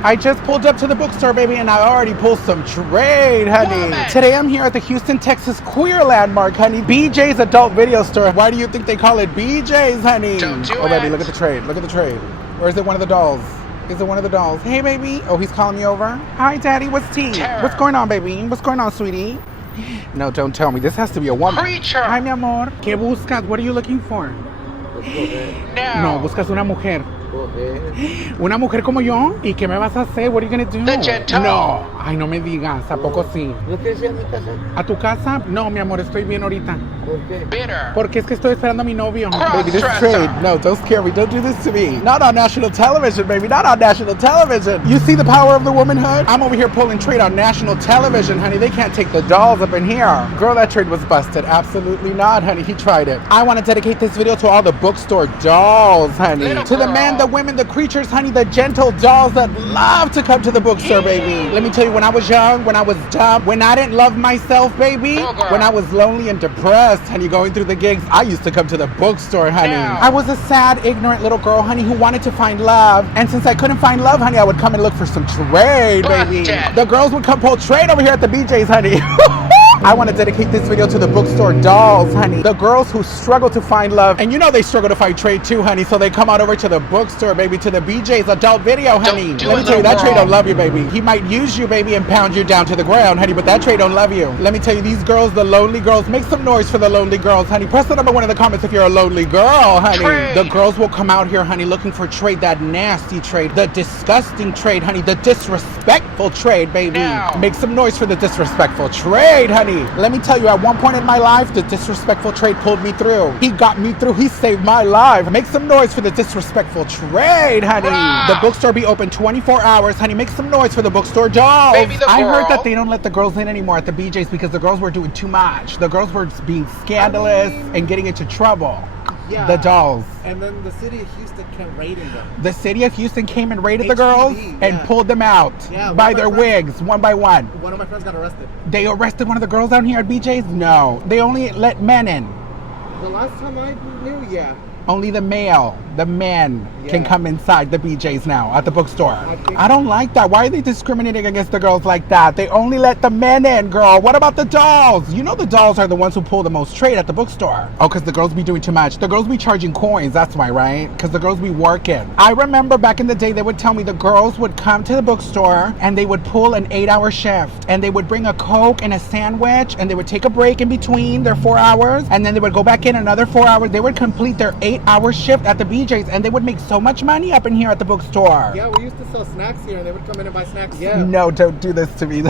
I just pulled up to the bookstore, baby, and I already pulled some trade, honey. Today I'm here at the Houston, Texas Queer Landmark, honey. BJ's Adult Video Store. Why do you think they call it BJ's, honey? Oh, baby, look at the trade. Look at the trade. Or is it one of the dolls? Is it one of the dolls? Hey, baby. Oh, he's calling me over. Hi, Daddy. What's tea? What's going on, baby? What's going on, sweetie? No, don't tell me. This has to be a woman. Creature. Hi, mi amor. ¿Qué buscas? What are you looking for? No, buscas una mujer. Una mujer como yo. ¿Y qué me vas a hacer? What are you gonna do? The gentle. No. Ay, no me digas. ¿A poco sí? ¿No quieres ir a mi casa? ¿A tu casa? No, mi amor, estoy bien ahorita. ¿Por qué? Bitter. Porque es que estoy esperando a mi novio. Cross Baby, this dresser. trade. No, don't scare me. Don't do this to me. Not on national television, baby. Not on national television. You see the power of the womanhood? I'm over here pulling trade on national television, honey. They can't take the dolls up in here. Girl, that trade was busted. Absolutely not, honey. He tried it. I want to dedicate this video to all the bookstore dolls, honey. Little to the girl. men, the women, the creatures, honey, the gentle dolls that love to come to the bookstore, baby. Let me tell you, when I was young, when I was dumb, when I didn't love myself, baby, Little girl. when I was lonely and depressed, honey, going through the gigs, I used to come to the bookstore, honey. Yeah. I was a sad, ignorant little girl, honey, who wanted to find love. And since I couldn't find love, honey, I would come and look for some trade, baby. Busted. The girls would come pull trade over here at the BJ's, honey. I want to dedicate this video to the bookstore dolls, honey. The girls who struggle to find love. And you know they struggle to find trade too, honey. So they come on over to the bookstore, baby, to the BJ's Adult Video, honey. do Let me it, tell you, that little trade girl. don't love you, baby. He might use you, baby, and pound you down to the ground, honey, but that trade don't love you. Let me tell you, these girls, the lonely girls, make some noise for the lonely girls, honey. Press the number 1 in the comments if you're a lonely girl, honey. Trade. The girls will come out here, honey, looking for trade, that nasty trade, the disgusting trade, honey, the disrespectful trade, baby. Now. Make some noise for the disrespectful trade, honey. Let me tell you, at one point in my life, the disrespectful trade pulled me through. He got me through. He saved my life. Make some noise for the disrespectful trade, honey. Wow. The bookstore be open 24 hours, honey. Make some noise for the bookstore dolls. Baby, the I heard girl. that they don't let the girls in anymore at the BJ's because the girls were doing too much. The girls were being scandalous and getting into trouble. Yeah. The dolls. And then the city of Houston kept raiding them. The city of Houston came and raided the girls HPD, and yeah. pulled them out Yeah, by one their by one. wigs, one by one. One of my friends got arrested. They arrested one of the girls down here at BJ's? No. They only let men in. The last time I knew, yeah. Only the men can Yeah. come inside the BJ's now at the bookstore. think- I don't like that. Why are they discriminating against the girls like that? They only let the men in, girl. What about the dolls? You know the dolls are the ones who pull the most trade at the bookstore. Oh, because the girls be doing too much. The girls be charging coins, that's why, right? Because the girls be working. I remember back in the day, they would tell me the girls would come to the bookstore and they would pull an 8-hour shift. And they would bring a Coke and a sandwich and they would take a break in between their 4 hours. And then they would go back in another 4 hours. They would complete their 8-hour shift at the BJ's and they would make so much money up in here at the bookstore. Yeah, we used to sell snacks here and they would come in and buy snacks. Yeah. No, don't do this to me.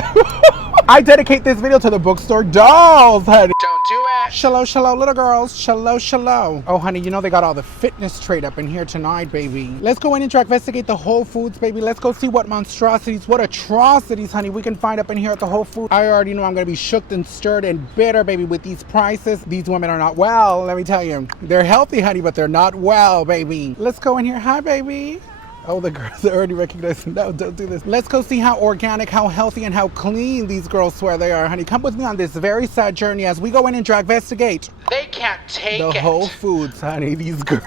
I dedicate this video to the bookstore dolls, honey. Don't do it. Shallow, shallow, little girls. Shallow, shallow. Oh, honey, you know they got all the fitness trade up in here tonight, baby. Let's go in and investigate the Whole Foods, baby. Let's go see what monstrosities, what atrocities, honey, we can find up in here at the Whole Foods. I already know I'm going to be shook and stirred and bitter, baby, with these prices. These women are not well, let me tell you. They're healthy, honey, but they're not well, baby. Let's go in here. Hi, baby. Oh, the girls are already recognizing. No, don't do this. Let's go see how organic, how healthy, and how clean these girls swear they are, honey. Come with me on this very sad journey as we go in and DRAGVESTIGATE They can't take the it. Whole Foods, honey. These girls.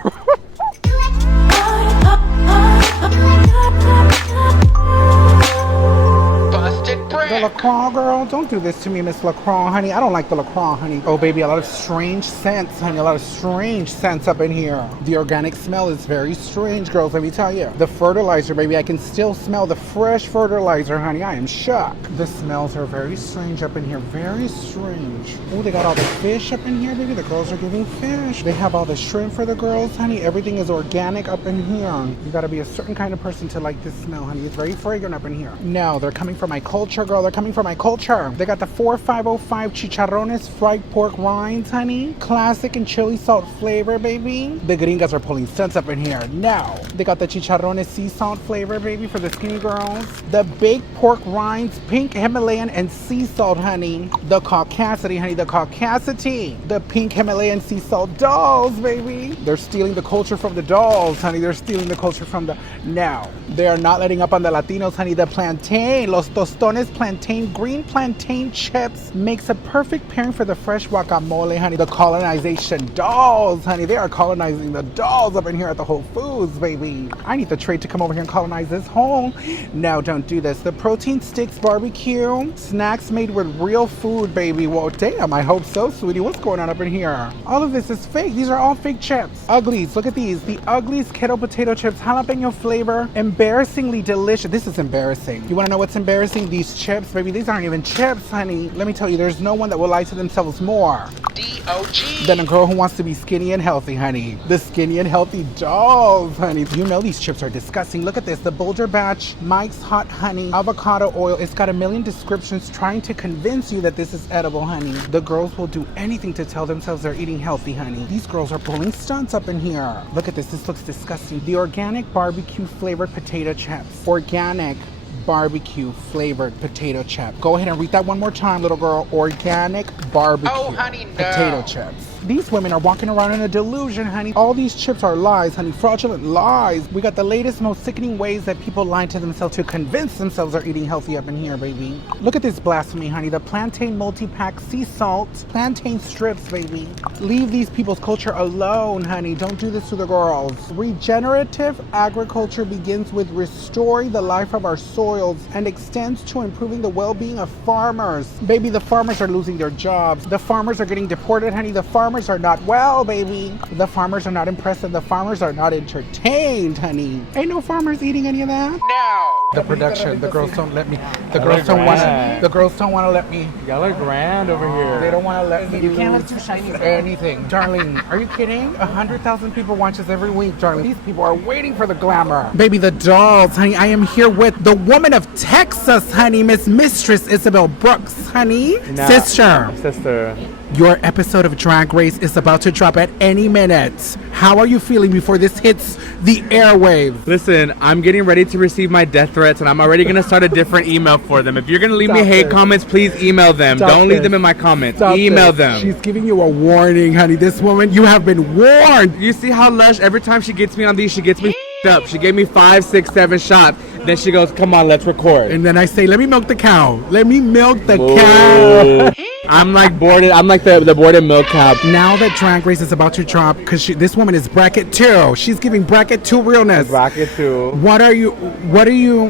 Busted The brick. LaCroix girl, don't do this to me, Miss LaCroix, honey. I don't like the LaCroix, honey. Oh, baby, a lot of strange scents, honey. A lot of strange scents up in here. The organic smell is very strange, girls, let me tell you. The fertilizer, baby, I can still smell the fresh fertilizer, honey. I am shocked. The smells are very strange up in here. Very strange. Oh, they got all the fish up in here, baby. The girls are giving fish. They have all the shrimp for the girls, honey. Everything is organic up in here. You gotta be a certain kind of person to like this smell, honey. It's very fragrant up in here. No, they're coming for my culture, girl. They're coming for my culture. They got the 4505 chicharrones fried pork rinds, honey. Classic and chili salt flavor, baby. The gringas are pulling sense up in here. Now, they got the chicharrones sea salt flavor, baby, for the skinny girls. The baked pork rinds, pink Himalayan and sea salt, honey. The caucasity, honey. The caucasity. The pink Himalayan sea salt dolls, baby. They're stealing the culture from the dolls, honey. They're stealing the culture from the... Now, they are not letting up on the Latinos, honey. The plantain, los tostones plantain plantain. Green plantain chips makes a perfect pairing for the fresh guacamole, honey. The colonization dolls, honey. They are colonizing the dolls up in here at the Whole Foods, baby. I need the trade to come over here and colonize this home. No, don't do this. The protein sticks barbecue. Snacks made with real food, baby. Well, damn, I hope so, sweetie. What's going on up in here? All of this is fake. These are all fake chips. Uglies, look at these. The Uglies keto potato chips, jalapeno flavor. Embarrassingly delicious. This is embarrassing. You want to know what's embarrassing? These chips, baby. These aren't even chips, honey. Let me tell you, there's no one that will lie to themselves more D-O-G. than a girl who wants to be skinny and healthy, honey. The skinny and healthy dolls, honey. You know these chips are disgusting. Look at this. The Boulder Batch Mike's Hot Honey Avocado Oil. It's got a million descriptions trying to convince you that this is edible, honey. The girls will do anything to tell themselves they're eating healthy, honey. These girls are pulling stunts up in here. Look at this. This looks disgusting. The organic barbecue flavored potato chips. Organic barbecue flavored potato chip. Go ahead and read that one more time, little girl. Organic barbecue honey, no. potato chips. These women are walking around in a delusion, honey. All these chips are lies, honey. Fraudulent lies. We got the latest, most sickening ways that people lie to themselves to convince themselves they're eating healthy up in here, baby. Look at this blasphemy, honey. The plantain multi-pack sea salt. Plantain strips, baby. Leave these people's culture alone, honey. Don't do this to the girls. Regenerative agriculture begins with restoring the life of our soils and extends to improving the well-being of farmers. Baby, the farmers are losing their jobs. The farmers are getting deported, honey. The farmers are not well, baby. The farmers are not impressed and the farmers are not entertained, honey. Ain't no farmers eating any of that. No. The production, the girls don't let me. The girls don't want to. The girls don't want to let me. Y'all are grand over here. They don't want to let me. You can't have too shiny. Anything, darling. Are you kidding? 100,000 people watch us every week, darling. These people are waiting for the glamour. Baby, the dolls, honey. I am here with the woman of Texas, honey, Miss Mistress Isabel Brooks, honey. Nah, Sister. Your episode of Drag Race is about to drop at any minute. How are you feeling before this hits the airwaves? Listen, I'm getting ready to receive my death threats, and I'm already gonna start a different email for them. If you're gonna leave me hate comments, please email them. Don't leave them in my comments. Email them. She's giving you a warning, honey. This woman, you have been warned. You see how Lush, every time she gets me on these, she gets me up. She gave me 5, 6, 7 shots. Then she goes, come on, let's record. And then I say, let me milk the cow. Let me milk the cow. I'm like boarded. I'm like the boarded milk cow. Now that Drag Race is about to drop, because this woman is bracket 2. She's giving bracket 2 realness. Bracket 2. What are you?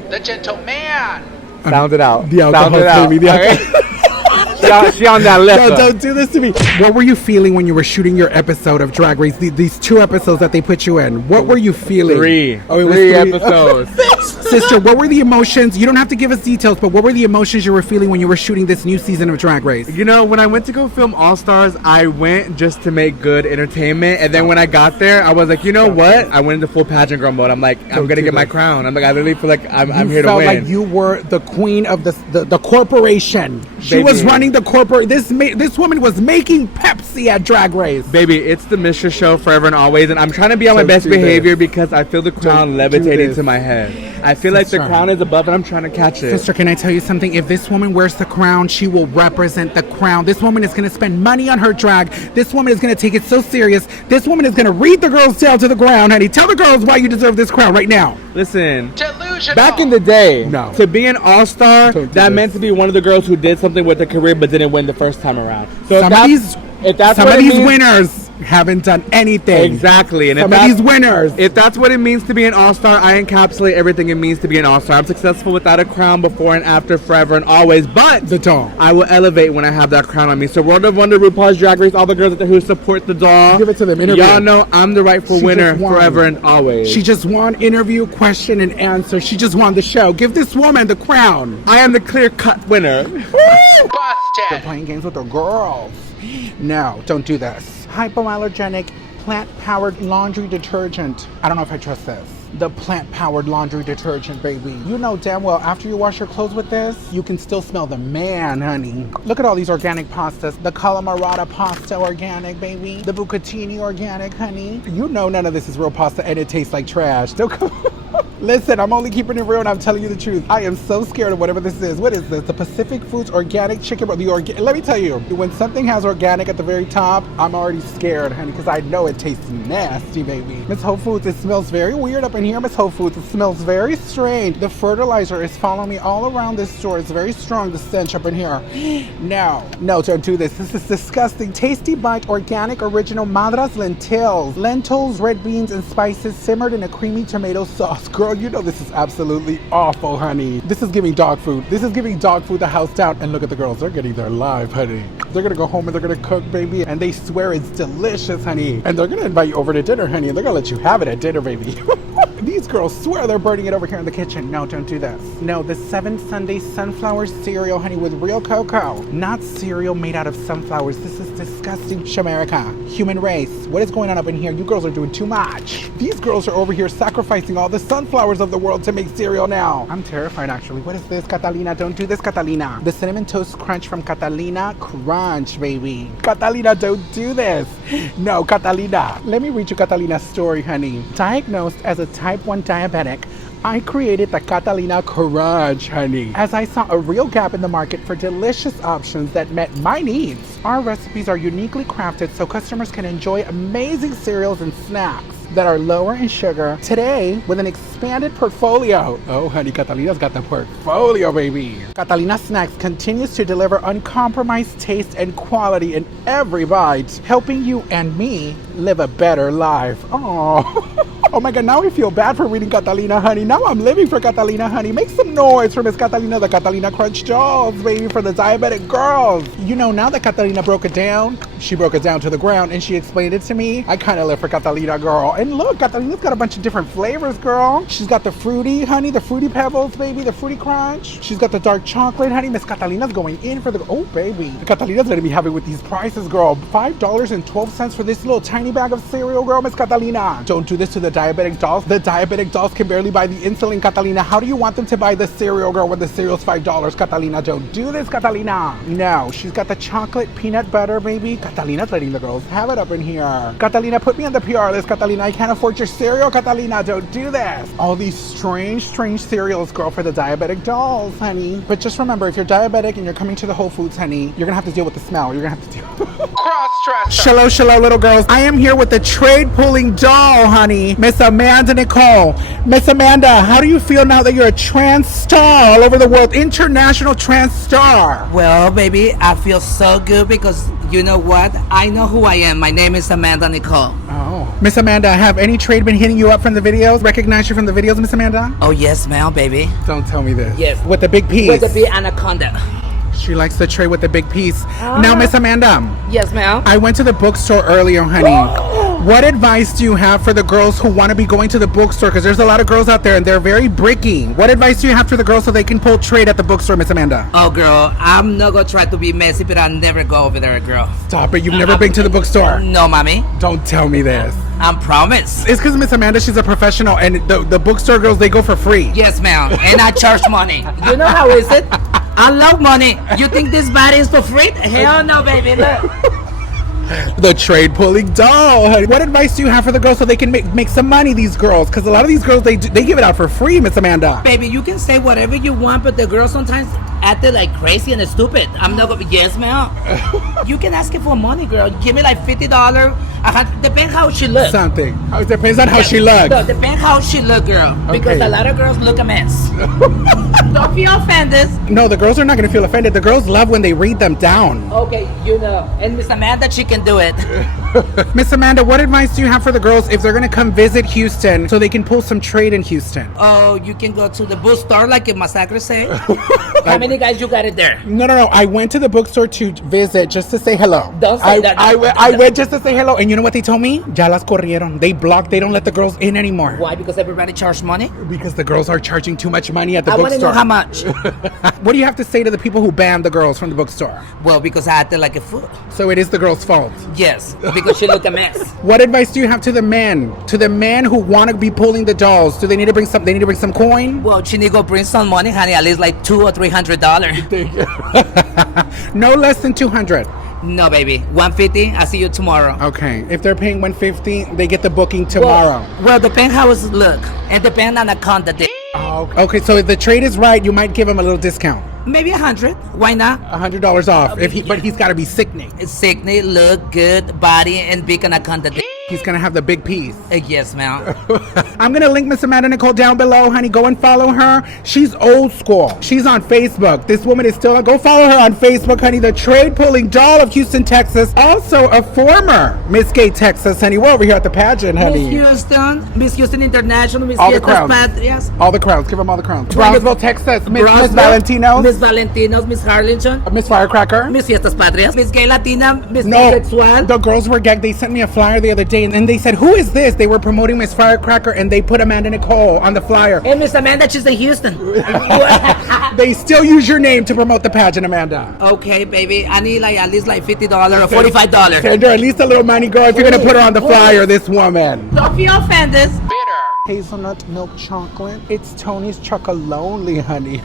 The gentleman. Sound it out. The alcohol, Sound it out. baby. She on that list. No, don't do this to me. What were you feeling when you were shooting your episode of Drag Race? These 2 episodes that they put you in. What were you feeling? 3. Oh, it was 3 3 episodes. Sister, what were the emotions? You don't have to give us details, but what were the emotions you were feeling when you were shooting this new season of Drag Race? You know, when I went to go film All Stars, I went just to make good entertainment. And then when I got there, I was like, you know what? I went into full pageant girl mode. I'm like, I'm going to get my crown. I'm like, I literally feel like I'm here to win. You felt like you were the queen of the corporation. She Baby. was running the corporate. This woman was making Pepsi at Drag Race. Baby, it's the Mistress show forever and always. And I'm trying to be on my best behavior because I feel the crown levitating to my head. I feel like the crown is above and I'm trying to catch it. Sister, can I tell you something? If this woman wears the crown, she will represent the crown. This woman is going to spend money on her drag. This woman is going to take it so serious. This woman is going to read the girls' tail to the ground, honey. Tell the girls why you deserve this crown right now. Listen, Delusional. back in the day, No. to be an all-star, Don't do that this. meant to be one of the girls who did something with a career but didn't win the first time around. So Some of these means, winners haven't done anything. exactly, and Some of these winners. if that's what it means to be an all-star, I encapsulate everything it means to be an all-star. I'm successful without a crown before and after, forever and always, but The doll. I will elevate when I have that crown on me. So World of Wonder, RuPaul's Drag Race, all the girls out there who support the doll, Give it to them. Interview. y'all know I'm the rightful She winner just won. forever and always. She just won interview, question, and answer. She just won the show. Give this woman the crown. I am the clear-cut winner. They're Busted. playing games with the girls. No, don't do this. Hypoallergenic plant-powered laundry detergent. I don't know if I trust this. The plant-powered laundry detergent, baby. You know damn well after you wash your clothes with this, you can still smell the man, honey. Look at all these organic pastas. The calamari pasta organic, baby. The bucatini organic, honey. You know none of this is real pasta and it tastes like trash. Don't come. Listen, I'm only keeping it real and I'm telling you the truth. I am so scared of whatever this is. What is this? The Pacific Foods Organic Chicken. Let me tell you, when something has organic at the very top, I'm already scared, honey, because I know it tastes nasty, baby. Miss Whole Foods, it smells very weird up in here, Miss Whole Foods. It smells very strange. The fertilizer is following me all around this store. It's very strong, the stench up in here. No, don't do this. This is disgusting. Tasty Bite Organic Original Madras Lentils. Lentils, red beans, and spices simmered in a creamy tomato sauce. Girl, you know this is absolutely awful, honey. This is giving dog food. This is giving dog food the house down. And look at the girls. They're getting their life, honey. They're gonna go home and they're gonna cook, baby. And they swear it's delicious, honey. And they're gonna invite you over to dinner, honey. And they're gonna let you have it at dinner, baby. These girls swear they're burning it over here in the kitchen. No, don't do this. No, the 7 Sunday sunflower cereal, honey, with real cocoa. Not cereal made out of sunflowers. This is disgusting. Shamerica, human race. What is going on up in here? You girls are doing too much. These girls are over here sacrificing all the sunflowers of the world to make cereal now. I'm terrified, actually. What is this, Catalina? Don't do this, Catalina. The Cinnamon Toast Crunch from Catalina Crunch, baby. Catalina, don't do this. No, Catalina. Let me read you Catalina's story, honey. Diagnosed as a type 1 diabetic, I created the Catalina Crunch, honey, as I saw a real gap in the market for delicious options that met my needs. Our recipes are uniquely crafted so customers can enjoy amazing cereals and snacks that are lower in sugar today with an expanded portfolio. Oh, honey, Catalina's got the portfolio, baby. Catalina Snacks continues to deliver uncompromised taste and quality in every bite, helping you and me live a better life. Oh. Oh my God, now I feel bad for reading Catalina, honey. Now I'm living for Catalina, honey. Make some noise for Miss Catalina, the Catalina Crunch Dolls, baby, for the diabetic girls. You know, now that Catalina broke it down, she broke it down to the ground and she explained it to me. I kind of live for Catalina, girl. And look, Catalina's got a bunch of different flavors, girl. She's got the fruity, honey, the fruity pebbles, baby, the fruity crunch. She's got the dark chocolate, honey. Miss Catalina's going in for the, oh, baby. Catalina's gonna be happy with these prices, girl. $5.12 for this little tiny bag of cereal, girl, Miss Catalina. Don't do this to the diabetic dolls. The diabetic dolls can barely buy the insulin, Catalina. How do you want them to buy the cereal, girl, when the cereal's $5, Catalina? Don't do this, Catalina. No, she's got the chocolate peanut butter, baby. Catalina's letting the girls have it up in here. Catalina, put me on the PR list, Catalina. I can't afford your cereal, Catalina. Don't do this. All these strange cereals, girl, for the diabetic dolls, honey. But just remember, if you're diabetic and you're coming to the Whole Foods, honey, you're gonna have to deal with the smell. You're gonna have to deal. Cross-dresser. Shallow, little girls. I am here with the trade-pulling doll, honey, Miss Amanda Nicole. Miss Amanda, how do you feel now that you're a trans star all over the world? International trans star. Well, baby, I feel so good because you know what? I know who I am. My name is Amanda Nicole. Oh. Miss Amanda, have any trade been hitting you up from the videos? Recognize you from the videos, Miss Amanda? Oh, yes, ma'am, baby. Don't tell me this. Yes. With the big piece. With the big anaconda. She likes the tray with the big piece. Now, Miss Amanda. Yes, ma'am. I went to the bookstore earlier, honey. What advice do you have for the girls who want to be going to the bookstore? Because there's a lot of girls out there and they're very bricky. What advice do you have for the girls so they can pull trade at the bookstore, Miss Amanda? Oh, girl, I'm not going to try to be messy, but I'll never go over there, girl. Stop it. You've never been to the bookstore? No, mommy. Don't tell me this. I promise. It's because Miss Amanda, she's a professional, and the bookstore girls, they go for free. Yes, ma'am. And I charge money. You know how is it? I love money. You think this body is for free? Hell no, baby. Look. The trade pulling doll, honey. What advice do you have for the girls so they can make some money, these girls? Because a lot of these girls, they give it out for free, Miss Amanda. Baby, you can say whatever you want, but the girls sometimes acted like crazy and stupid. I'm not gonna be, yes, ma'am. You can ask it for money, girl. Give me like $50. Depends how she looks. Something. It depends on how she looks. No, depends how she look, girl. Because Okay. a lot of girls look a mess. Don't feel offended. No, the girls are not going to feel offended. The girls love when they read them down. Okay, you know. And Miss Amanda, she can do it. Miss Amanda, what advice do you have for the girls if they're going to come visit Houston so they can pull some trade in Houston? Oh, you can go to the bookstore like in Massacr say. How many guys you got it there? No. I went to the bookstore to visit just to say hello. Don't say that. I went just to say hello. And you know what they told me? Ya las corrieron. They blocked. They don't let the girls in anymore. Why? Because everybody charge money? Because the girls are charging too much money at the I want to bookstore. know how much. What do you have to say to the people who banned the girls from the bookstore? Well, because I acted like a fool. So it is the girls' fault. Yes, because she look a mess. What advice do you have to the men? To the men who want to be pulling the dolls? Do they need to bring some? They need to bring some coin? Well, she need to go bring some money, honey. At least like $200 or $300. No less than 200. No, baby. 150. I'll see you tomorrow. Okay. If they're paying 150, they get the booking tomorrow. Well, depend how it's look. And depend on the content. Oh, okay. So if the trade is right, you might give him a little discount. Maybe 100. Why not? $100 off. But he's got to be sickening. It's sickening, look good, body, and big on the content. He's gonna have the big piece. Yes, ma'am. I'm gonna link Miss Amanda Nicole down below, honey. Go and follow her. She's old school. She's on Facebook. This woman is still on. Go follow her on Facebook, honey. The trade pulling doll of Houston, Texas. Also a former Miss Gay, Texas, honey. We're over here at the pageant, honey. Miss Houston International, Miss All the Fiestas crowns. Patrias. All the crowns. Give them all the crowns. Brownsville, Texas. Miss Brownsville, Valentinos. Miss Valentinos, Miss Harlingen, Miss Firecracker. Miss Fiestas Patrias, Miss Gay Latina, Miss No, Bisexual. the girls were gagged. They sent me a flyer the other day, and they said, "Who is this?" They were promoting Miss Firecracker, and they put Amanda Nicole on the flyer. And Miss Amanda, she's in Houston. They still use your name to promote the pageant, Amanda. Okay, baby. I need like at least like $50 or $45. Send her at least a little money, girl, if you're gonna put her on the flyer, this woman. Don't feel offended. Bitter. Hazelnut milk chocolate. It's Tony's Chocolonely, honey.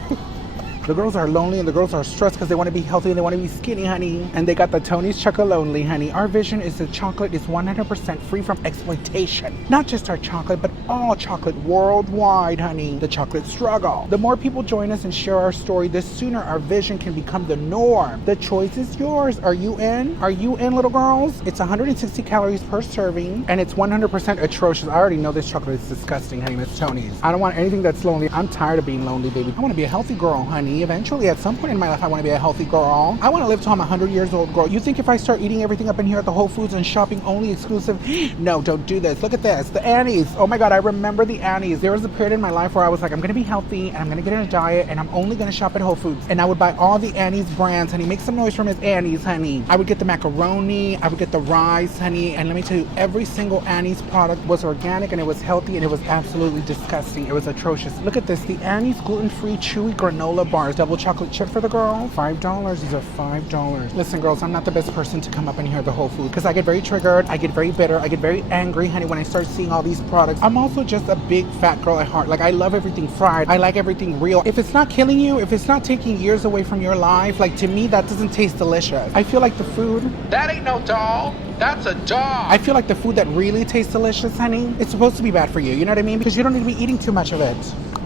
The girls are lonely and the girls are stressed because they want to be healthy and they want to be skinny, honey. And they got the Tony's Chocolonely, honey. Our vision is that chocolate is 100% free from exploitation. Not just our chocolate, but all chocolate worldwide, honey. The chocolate struggle. The more people join us and share our story, the sooner our vision can become the norm. The choice is yours. Are you in? Are you in, little girls? It's 160 calories per serving and it's 100% atrocious. I already know this chocolate is disgusting, honey, Miss Tony's. I don't want anything that's lonely. I'm tired of being lonely, baby. I want to be a healthy girl, honey. Eventually, at some point in my life, I want to be a healthy girl. I want to live till I'm 100 years old, girl. You think if I start eating everything up in here at the Whole Foods and shopping only exclusive? No, don't do this. Look at this. The Annie's. Oh my God, I remember the Annie's. There was a period in my life where I was like, I'm going to be healthy and I'm going to get in a diet and I'm only going to shop at Whole Foods. And I would buy all the Annie's brands, honey. Make some noise for Miss Annie's, honey. I would get the macaroni. I would get the rice, honey. And let me tell you, every single Annie's product was organic and it was healthy and it was absolutely disgusting. It was atrocious. Look at this. The Annie's gluten-free chewy granola bars, double chocolate chip for the girl. $5. These are $5. Listen, girls, I'm not the best person to come up in here at the Whole Foods because I get very triggered. I get very bitter. I get very angry, honey, when I start seeing all these products. I'm also just a big fat girl at heart. Like, I love everything fried. I like everything real. If it's not killing you, if it's not taking years away from your life, like, to me, that doesn't taste delicious. I feel like the food... That ain't no doll. That's a dog. I feel like the food that really tastes delicious, honey, it's supposed to be bad for you. You know what I mean? Because you don't need to be eating too much of it.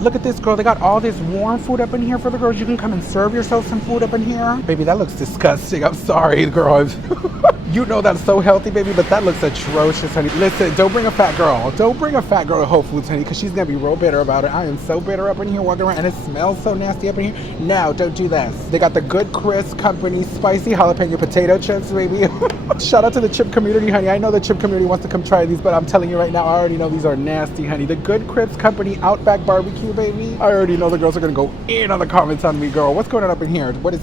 Look at this, girl. They got all this warm food up in here for the girls. You can come and serve yourself some food up in here. Baby, that looks disgusting. I'm sorry, girl. You know that's so healthy, baby, but that looks atrocious, honey. Listen, don't bring a fat girl. Don't bring a fat girl to Whole Foods, honey, because she's going to be real bitter about it. I am so bitter up in here walking around, and it smells so nasty up in here. No, don't do this. They got the Good Crisp Company spicy jalapeno potato chips, baby. Shout out to the chip community, honey. I know the chip community wants to come try these, but I'm telling you right now, I already know these are nasty, honey. The Good Crisp Company Outback Barbecue, baby. I already know the girls are going to go in on the comments on me, girl. What's going on up in here? What is...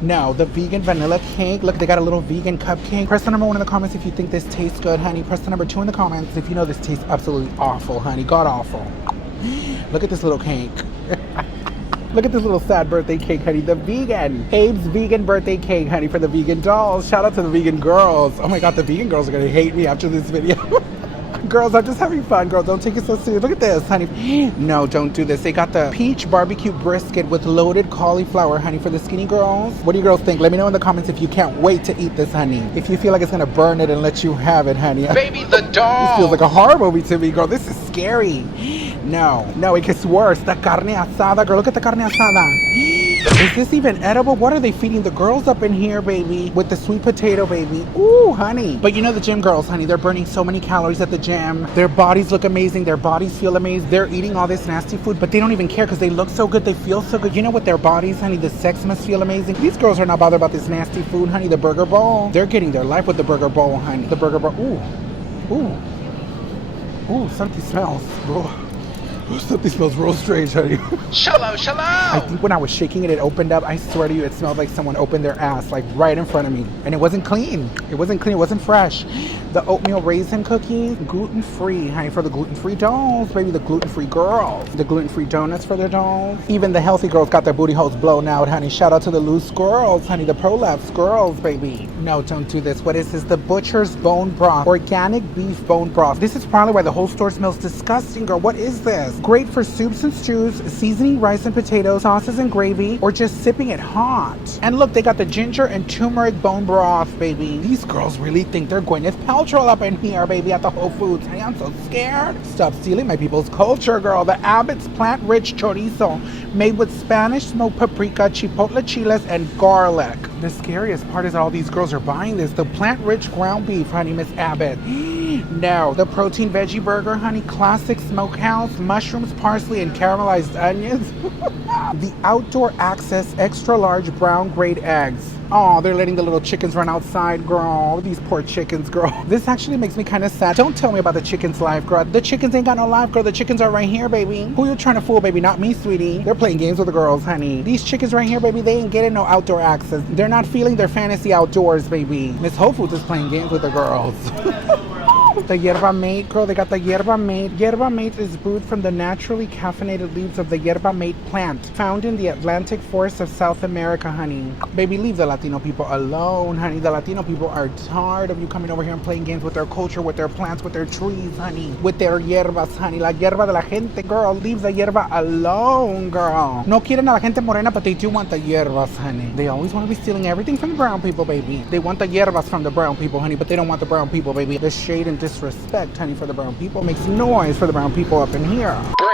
No, the vegan vanilla cake. Look, they got a little vegan cupcake. Press the number 1 in the comments if you think this tastes good, honey. Press the number 2 in the comments if you know this tastes absolutely awful, honey. God awful. Look at this little cake. Look at this little sad birthday cake, honey. The vegan. Abe's vegan birthday cake, honey, for the vegan dolls. Shout out to the vegan girls. Oh my God, the vegan girls are going to hate me after this video. Girls, I'm just having fun, girl. Don't take it so serious. Look at this, honey. No, don't do this. They got the peach barbecue brisket with loaded cauliflower, honey, for the skinny girls. What do you girls think? Let me know in the comments if you can't wait to eat this, honey. If you feel like it's going to burn it and let you have it, honey. Baby, the doll. This feels like a horror movie to me, girl. This is scary. No, it gets worse. The carne asada, girl. Look at the carne asada. Is this even edible? What are they feeding the girls up in here, baby? With the sweet potato, baby. Ooh, honey. But you know the gym girls, honey, they're burning so many calories at the gym. Their bodies look amazing. Their bodies feel amazing. They're eating all this nasty food, but they don't even care because they look so good. They feel so good. You know what their bodies, honey, the sex must feel amazing. These girls are not bothered about this nasty food, honey. The burger bowl. They're getting their life with the burger bowl, honey. The burger bowl. Ooh, something smells. Something smells real strange, honey. Shallow. I think when I was shaking it, it opened up. I swear to you, it smelled like someone opened their ass, like right in front of me. And it wasn't clean. It wasn't clean. It wasn't fresh. The oatmeal raisin cookies, gluten-free, honey, for the gluten-free dolls, baby, the gluten-free girls. The gluten-free donuts for their dolls. Even the healthy girls got their booty holes blown out, honey. Shout out to the loose girls, honey, the prolapse girls, baby. No, don't do this. What is this? The butcher's bone broth, organic beef bone broth. This is probably why the whole store smells disgusting, girl. What is this? Great for soups and stews, seasoning rice and potatoes, sauces and gravy, or just sipping it hot. And look, they got the ginger and turmeric bone broth, baby. These girls really think they're Gwyneth Paltrow up in here, baby, at the Whole Foods. Honey, I'm so scared. Stop stealing my people's culture, girl. The Abbott's plant-rich chorizo, made with Spanish smoked paprika, chipotle chiles, and garlic. The scariest part is all these girls are buying this. The plant-rich ground beef, honey, Miss Abbott. No, the protein veggie burger, honey, classic smokehouse, mushrooms, parsley, and caramelized onions. The outdoor access extra large brown grade eggs. Oh, they're letting the little chickens run outside, girl. These poor chickens, girl. This actually makes me kind of sad. Don't tell me about the chickens' life, girl. The chickens ain't got no life, girl. The chickens are right here, baby. Who you trying to fool, baby? Not me, sweetie. They're playing games with the girls, honey. These chickens right here, baby, they ain't getting no outdoor access. They're not feeling their fantasy outdoors, baby. Miss Whole Foods is playing games with the girls. The yerba mate, girl, they got the yerba mate. Yerba mate is brewed from the naturally caffeinated leaves of the yerba mate plant, found in the Atlantic forests of South America, honey. Baby, leave the Latino people alone, honey. The Latino people are tired of you coming over here and playing games with their culture, with their plants, with their trees, honey, with their hierbas, honey. La hierba de la gente, girl. Leave the hierba alone, girl. No quieren a la gente morena, but they do want the hierbas, honey. They always want to be stealing everything from the brown people, baby. They want the hierbas from the brown people, honey, but they don't want the brown people, baby. The shade and disrespect, honey, for the brown people makes noise for the brown people up in here. Brick.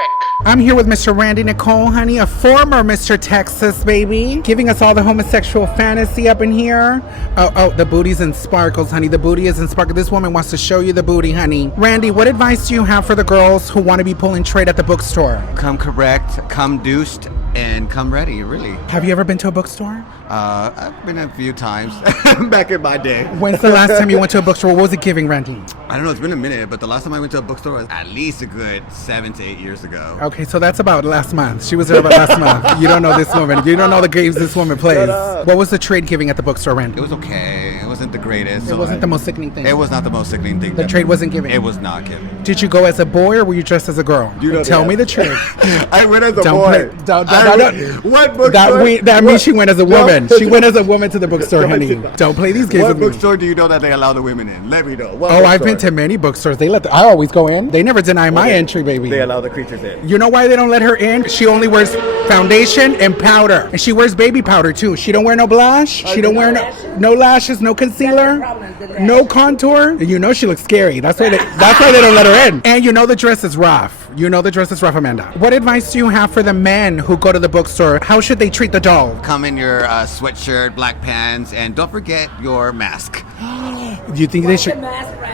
I'm here with Mr. Randy Nicole, honey, a former Mr. Texas, baby, giving us all the homosexual fantasy up in here. Oh, the booty's in sparkles, honey. The booty is in sparkles. This woman wants to show you the booty, honey. Randy, what advice do you have for the girls who want to be pulling trade at the bookstore? Come correct, come deuced, and come ready, really. Have you ever been to a bookstore? I've been a few times back in my day. When's the last time you went to a bookstore? What was it giving, Randy? I don't know, it's been a minute, but the last time I went to a bookstore was at least a good 7 to 8 years ago. Okay, so that's about last month. She was there about last month. You don't know this woman. You don't know the games this woman plays. What was the trade giving at the bookstore, Randy? It was okay. It wasn't the greatest. It wasn't the most sickening thing. It was not the most sickening thing. The trade wasn't giving. It was not giving. Did you go as a boy or were you dressed as a girl? You know Tell that. me the truth. I went as a Don't boy. play- don't- What bookstore? That means she went as a woman. She went as a woman to the bookstore, honey. Don't play these games What with me. bookstore do you know that they allow the women in? Let me know. What Oh, I've been bookstore? to many bookstores. I always go in. They never deny my entry, baby. They allow the creatures in. You know why they don't let her in? She only wears foundation and powder. And she wears baby powder too. She don't wear no blush. She don't wear no lashes, no concealer, no contour. And you know she looks scary. That's why they don't let her in. And you know the dress is rough. You know the dress is rough, Amanda. What advice do you have for the men who go to the bookstore? How should they treat the doll? Come in your sweatshirt, black pants, and don't forget your mask. Do you think they should?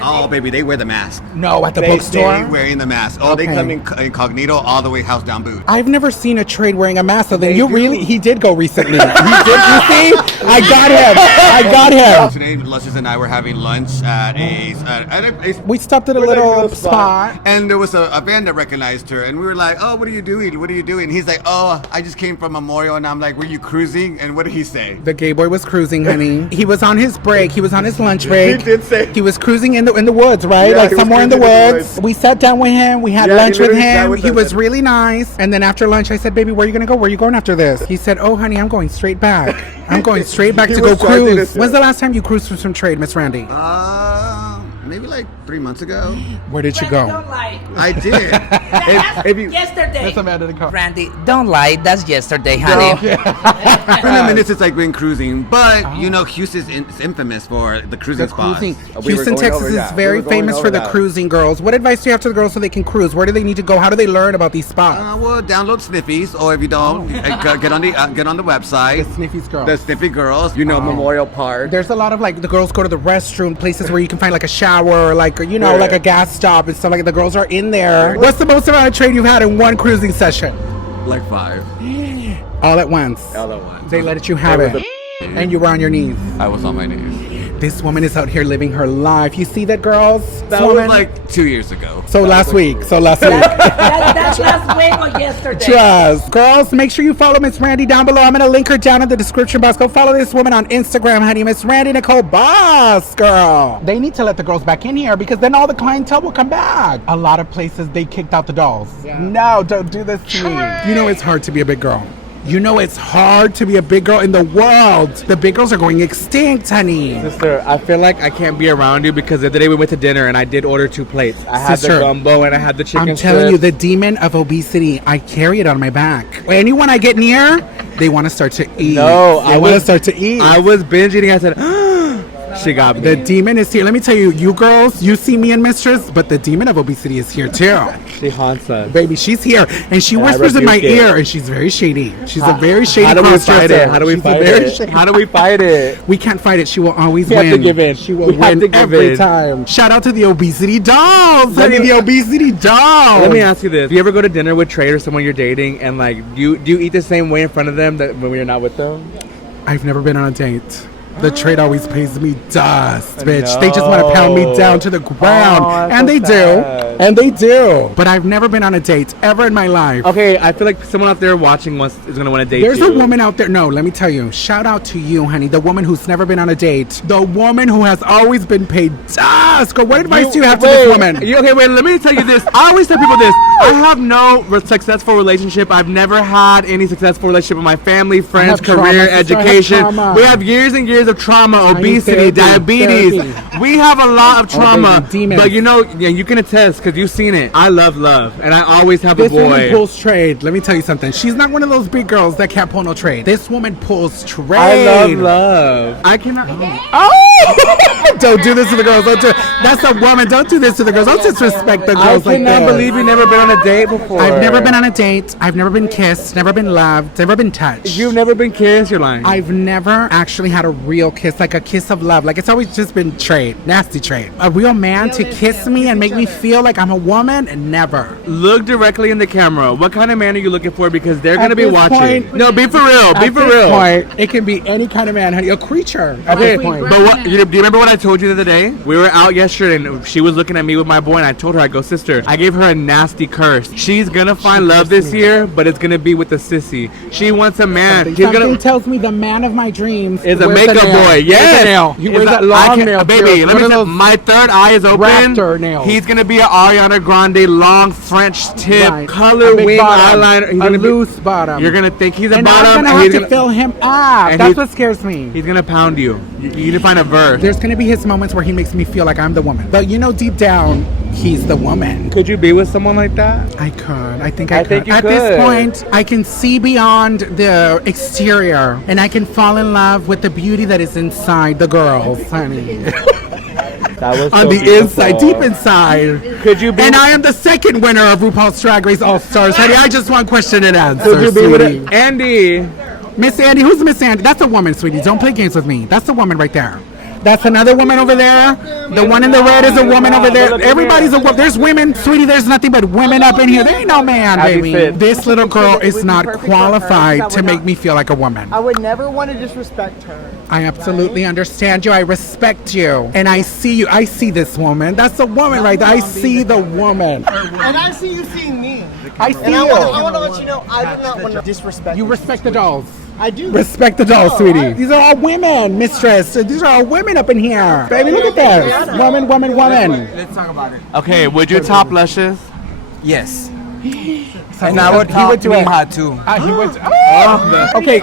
Oh, baby, they wear the mask. No, at the They bookstore? wearing the mask. Oh, Okay. they come in incognito all the way house down boot. I've never seen a trade wearing a mask. So then he did go recently. He did. You see? I got him. Today, Lushious and I were having lunch at a We stopped at a little spot. and there was a van that recognized her, and we were like, "Oh, what are you doing? What are you doing?" He's like, "Oh, I just came from Memorial," and I'm like, "Were you cruising?" And what did he say? The gay boy was cruising, honey. He was on his break. He was on his lunch break. He did say- he was cruising in the woods, right? Yeah, Like he was somewhere in the cruising in the woods. woods. We sat down with him. We had Yeah, lunch he with literally sat him. with He us. was really nice. And then after lunch, I said, "Baby, where are you gonna go? Where are you going after this?" He said, "Oh, honey, I'm going straight back. I'm going straight back He to go was trying to cruise." do- When's the last time you cruised for some trade, Miss Randy? Maybe like 3 months ago. Where did you Randy, go? don't lie. I did. That's if you- yesterday. That's Amanda Nicole. Randy, don't lie. That's yesterday, honey. It's been a minute since I've been cruising, but you know, Houston is infamous for the cruising The spots. cruising. We were Houston, going Texas over is that. very We were going famous over for the that. cruising girls. What advice do you have to the girls so they can cruise? Where do they need to go? How do they learn about these spots? Well, download Sniffies, or if you don't, get on the website. The Sniffies girls. The Sniffy girls. You know, Memorial Park. There's a lot of like the girls go to the restroom, places where you can find like a shower, like like a gas stop and stuff like that. The girls are in there. What's the most amount of trade you've had in one cruising session? Like 5. All at once. All at once. They let you have it. And you were on your knees. I was on my knees. This woman is out here living her life. You see that, girls? That was like 2 years ago. So last week. That's last week or yesterday. Trust. Girls, make sure you follow Miss Randy down below. I'm going to link her down in the description box. Go follow this woman on Instagram, honey. Miss Randy Nicole, boss girl. They need to let the girls back in here because then all the clientele will come back. A lot of places, they kicked out the dolls. Yeah. No, don't do this to me. You know it's hard to be a big girl. You know it's hard to be a big girl in the world. The big girls are going extinct, honey. Sister, I feel like I can't be around you because the other day we went to dinner and I did order 2 plates. I had the gumbo and I had the chicken I'm telling you, the demon of obesity, I carry it on my back. Anyone I get near, they want to start to eat. No, I want to start to eat. I was binge eating. I said, she got me. The demon is here. Let me tell you, you girls, you see me in Mistress, but the demon of obesity is here too. She haunts us. Baby, she's here. And she whispers in my ear, and she's very shady. She's a very shady How do we fight it? How do we She's fight it? How do we fight it? We can't fight it. She will always We win. have to give in. She will We have to win give every in. time. Shout out to the obesity dolls. Honey, the obesity dolls. Let me ask you this. Do you ever go to dinner with Trey or someone you're dating and like, do you eat the same way in front of them that when you're not with them? I've never been on a date. The trade always pays me dust, bitch. No. They just want to pound me down to the ground. And they do. And they do. But I've never been on a date ever in my life. Okay, I feel like someone out there watching is going to want to date There's you. a woman out there. No, let me tell you. Shout out to you, honey. The woman who's never been on a date. The woman who has always been paid dust. Girl, what advice do you have to this woman? Okay, wait, let me tell you this. I always tell people this. I have no successful relationship. I've never had any successful relationship with my family, friends, career, education. We have years and years of trauma, obesity, diabetes. We have a lot of trauma. But you know, you can attest because you've seen it. I love love, and I always have a boy. This woman pulls trade. Let me tell you something. She's not one of those big girls that can't pull no trade. This woman pulls trade. I love love. I cannot. Oh! Don't do this to the girls. Don't do it. That's a woman. Don't do this to the girls. Don't disrespect the girls like that. I cannot believe you've never been on a date before. I've never been on a date. I've never been kissed. Never been loved. Never been touched. You've never been kissed? You're lying. I've never actually had a real kiss, like a kiss of love. Like it's always just been trade, nasty trade. A real man to kiss me and make me feel like I'm a woman, never. Look directly in the camera. What kind of man are you looking for? Because they're going to be watching. Point, no, be for real. Be for real. Point, it can be any kind of man, honey. A creature. Okay, but what, do you remember what I told you the other day? We were out yesterday and she was looking at me with my boy and I told her, I go, sister, I gave her a nasty curse. She's going to find love this year, but it's going to be with a sissy. She wants a man. Something tells me the man of my dreams is a makeup boy. Yes. He wears that long nail. Baby, let me tell you, my third eye is open. He's going to be an Ariana Grande long French tip, color wing eyeliner. He's a loose bottom. You're going to think he's a and bottom. I'm going to have to fill him up. That's what scares me. He's going to pound you. You need to find a verse. There's going to be his moments where he makes me feel like I'm the woman. But you know, deep down, he's the woman. Could you be with someone like that? I could. I think I could. You At this point, I can see beyond the exterior and I can fall in love with the beauty that is inside the girls, honey. That was on the inside, deep inside. Could you be? And I am the second winner of RuPaul's Drag Race All-Stars, honey. I just want question and answer. Could you be with it? Andy? Miss Andy, who's Miss Andy? That's a woman, sweetie. Don't play games with me. That's a woman right there. That's another woman over there. The one in the red is a woman over there. Everybody's a woman. There's women, sweetie. There's nothing but women up in here. There ain't no man, baby. This little girl is not qualified to make me feel like a woman. I would never want to disrespect her. I absolutely understand you. I respect you. And I see you. I see this woman. That's the woman right there. I see the woman. And I see you seeing me. I see and you. I want to let you know I do not want to disrespect you. Respect the dolls. I do. Respect the dolls, sweetie. These are all women, Mistress. These are all women up in here. Baby, look at this. Woman, woman, woman. Let's talk about it. Okay, would you top Lushious? Yes. And I would top Mima too. He would. Okay.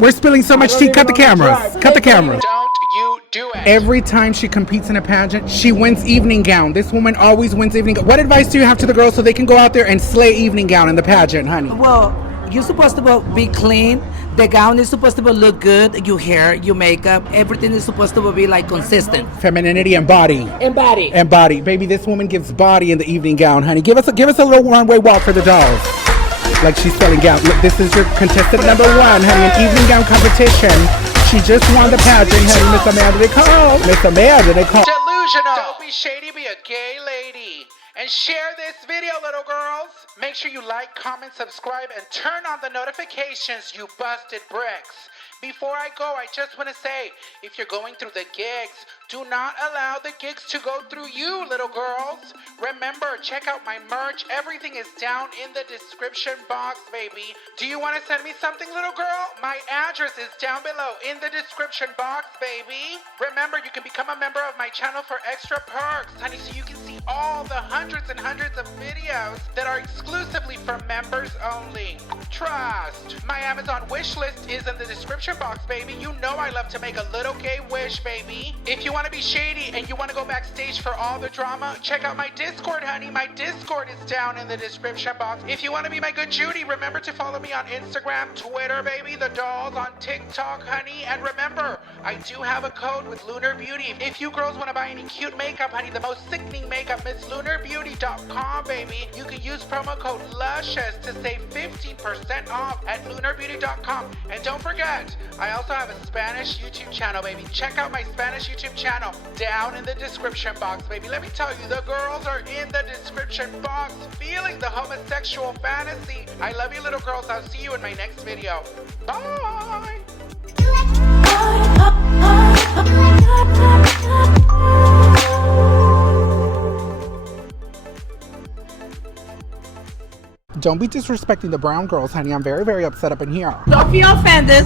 We're spilling so much tea. Cut the cameras. Cut the cameras. Don't you do it. Every time she competes in a pageant, she wins evening gown. This woman always wins evening gown. What advice do you have to the girls so they can go out there and slay evening gown in the pageant, honey? Well, you're supposed to be clean. The gown is supposed to look good. Your hair, your makeup, everything is supposed to be like consistent. Femininity and body. And body. And body. Baby, this woman gives body in the evening gown, honey. Give us a little runway walk for the dolls. Like she's selling gown. Look, this is your contestant number one, honey, an evening gown competition. She just won the pageant, honey, Miss Amanda Nicole. Miss Amanda Nicole. Delusional. Don't be shady, be a gay lady. And share this video, little girls. Make sure you like, comment, subscribe, and turn on the notifications, you busted bricks. Before I go, I just want to say, if you're going through the gigs, do not allow the gigs to go through you, little girls. Remember, check out my merch. Everything is down in the description box, baby. Do you want to send me something, little girl? My address is down below in the description box, baby. Remember, you can become a member of my channel for extra perks, honey, so you can see all the hundreds and hundreds of videos that are exclusively for members only. Trust. My Amazon wish list is in the description box, baby. You know I love to make a little gay wish, baby. If you want to be shady and you want to go backstage for all the drama, check out my Discord, honey. My Discord is down in the description box. If you want to be my good Judy, remember to follow me on Instagram, Twitter, baby, the dolls, on TikTok, honey. And remember, I do have a code with Lunar Beauty. If you girls want to buy any cute makeup, honey, the most sickening makeup, MissLunarBeauty.com, baby. You can use promo code Lushious to save 15% off at LunarBeauty.com. And don't forget, I also have a Spanish YouTube channel, baby. Check out my Spanish YouTube channel down in the description box, baby. Let me tell you, the girls are in the description box feeling the homosexual fantasy. I love you, little girls. I'll see you in my next video. Bye! Don't be disrespecting the brown girls, honey. I'm very, very upset up in here. Don't feel offended.